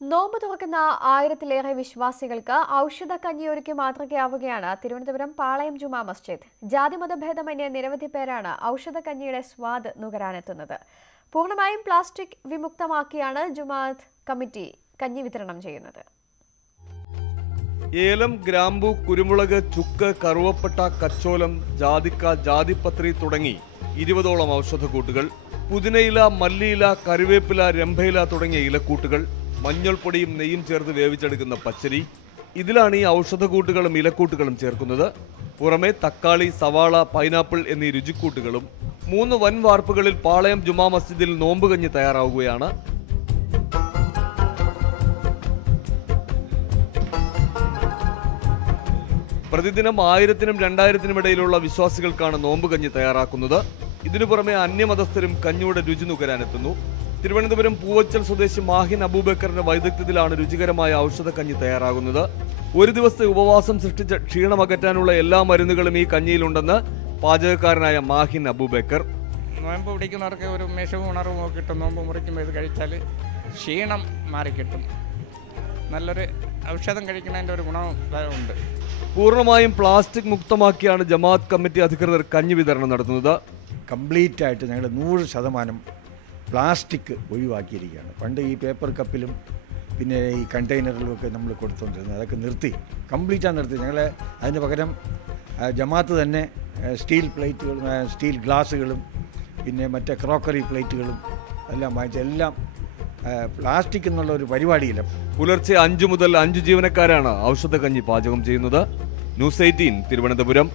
നോമ്പ് തുറക്കുന്ന ആയിരത്തിലേറെ വിശ്വാസികൾക്ക് ഔഷധ കഞ്ഞിയൊരുക്കി മാതൃകയാവുകയാണ് തിരുവനന്തപുരം പാളയം ജുമാ മസ്ജിദ്. ജാതിമതഭേദമന്യേ നിരവധി പേരാണ് ഔഷധ കഞ്ഞിയുടെ സ്വാദ് നുകരാനെത്തുന്നത്. പൂർണ്ണമായും പ്ലാസ്റ്റിക് വിമുക്തമാക്കിയാണ് ജുമാഅത്ത് കമ്മിറ്റി കഞ്ഞി വിതരണം ചെയ്യുന്നത്. ഏലം, ഗ്രാമ്പു, കുരുമുളക്, ചുക്ക്, കറുവപ്പട്ട, കച്ചോലം, ജാതിക്ക, ജാതിപത്രി തുടങ്ങി 20ഓളം ഔഷധക്കൂട്ടുകൾ, പുതിനയില, മല്ലിയില, കറിവേപ്പില, രംഭയില തുടങ്ങിയ ഇലക്കൂട്ടുകൾ, മഞ്ഞൾപ്പൊടിയും നെയ്യും ചേർത്ത് വേവിച്ചെടുക്കുന്ന പച്ചരി. ഇതിലാണ് ഈ ഔഷധക്കൂട്ടുകളും ഇലക്കൂട്ടുകളും ചേർക്കുന്നത്. പുറമെ തക്കാളി, സവാള, പൈനാപ്പിൾ എന്നീ രുചിക്കൂട്ടുകളും. 3 വൻ വാർപ്പുകളിൽ പാളയം ജുമാ മസ്ജിദിൽ നോമ്പുകഞ്ഞി തയ്യാറാവുകയാണ്. പ്രതിദിനം 1000-നും 2000-നും ഇടയിലുള്ള വിശ്വാസികൾക്കാണ് നോമ്പുകഞ്ഞി തയ്യാറാക്കുന്നത്. ഇതിനു പുറമെ അന്യമതസ്ഥരും കഞ്ഞിയുടെ രുചി നുകരാനെത്തുന്നു. തിരുവനന്തപുരം പൂവച്ചൽ സ്വദേശി മാഹിൻ അബൂബക്കറിന്റെ വൈദഗ്ധ്യത്തിലാണ് രുചികരമായ ഔഷധക്കഞ്ഞി തയ്യാറാകുന്നത്. ഒരു ദിവസത്തെ ഉപവാസം സൃഷ്ടിച്ച ക്ഷീണമകറ്റാനുള്ള എല്ലാ മരുന്നുകളും ഈ കഞ്ഞിയിലുണ്ടെന്ന് പാചകക്കാരനായ മാഹിൻ അബൂബക്കർ. നോമ്പ് പിടിക്കുന്നവർക്ക് ഒരു ഉന്മേഷവും ഉണർവും ഒക്കെ കിട്ടും. നോമ്പ് മുറിക്കുമ്പോൾ ഇത് കഴിച്ചാൽ ക്ഷീണം മാറിക്കിട്ടും. നല്ലൊരു ഔഷധം കഴിക്കുന്നതിൻ്റെ ഒരു ഗുണമുണ്ട്. പൂർണ്ണമായും പ്ലാസ്റ്റിക് മുക്തമാക്കിയാണ് ജമാഅത്ത് കമ്മിറ്റി അധികൃതർ കഞ്ഞി വിതരണം നടത്തുന്നത്. കംപ്ലീറ്റ് ആയിട്ട് ഞങ്ങൾ 100% പ്ലാസ്റ്റിക് ഒഴിവാക്കിയിരിക്കുകയാണ്. പണ്ട് ഈ പേപ്പർ കപ്പിലും പിന്നെ ഈ കണ്ടെയ്നറിലുമൊക്കെ നമ്മൾ കൊടുത്തുകൊണ്ടിരുന്നത് അതൊക്കെ നിർത്തി, കംപ്ലീറ്റാണ് നിർത്തി. ഞങ്ങൾ അതിന് പകരം ജമാഅത്ത് തന്നെ സ്റ്റീൽ പ്ലേറ്റുകളും സ്റ്റീൽ ഗ്ലാസ്സുകളും പിന്നെ മറ്റേ ക്രോക്കറി പ്ലേറ്റുകളും എല്ലാം വാങ്ങിച്ച എല്ലാം പ്ലാസ്റ്റിക് എന്നുള്ള ഒരു പരിപാടിയില്ല. പുലർച്ചെ 5 മുതൽ 5 ജീവനക്കാരാണ് ഔഷധക്കഞ്ഞി പാചകം ചെയ്യുന്നത്. ന്യൂസ് 18 തിരുവനന്തപുരം.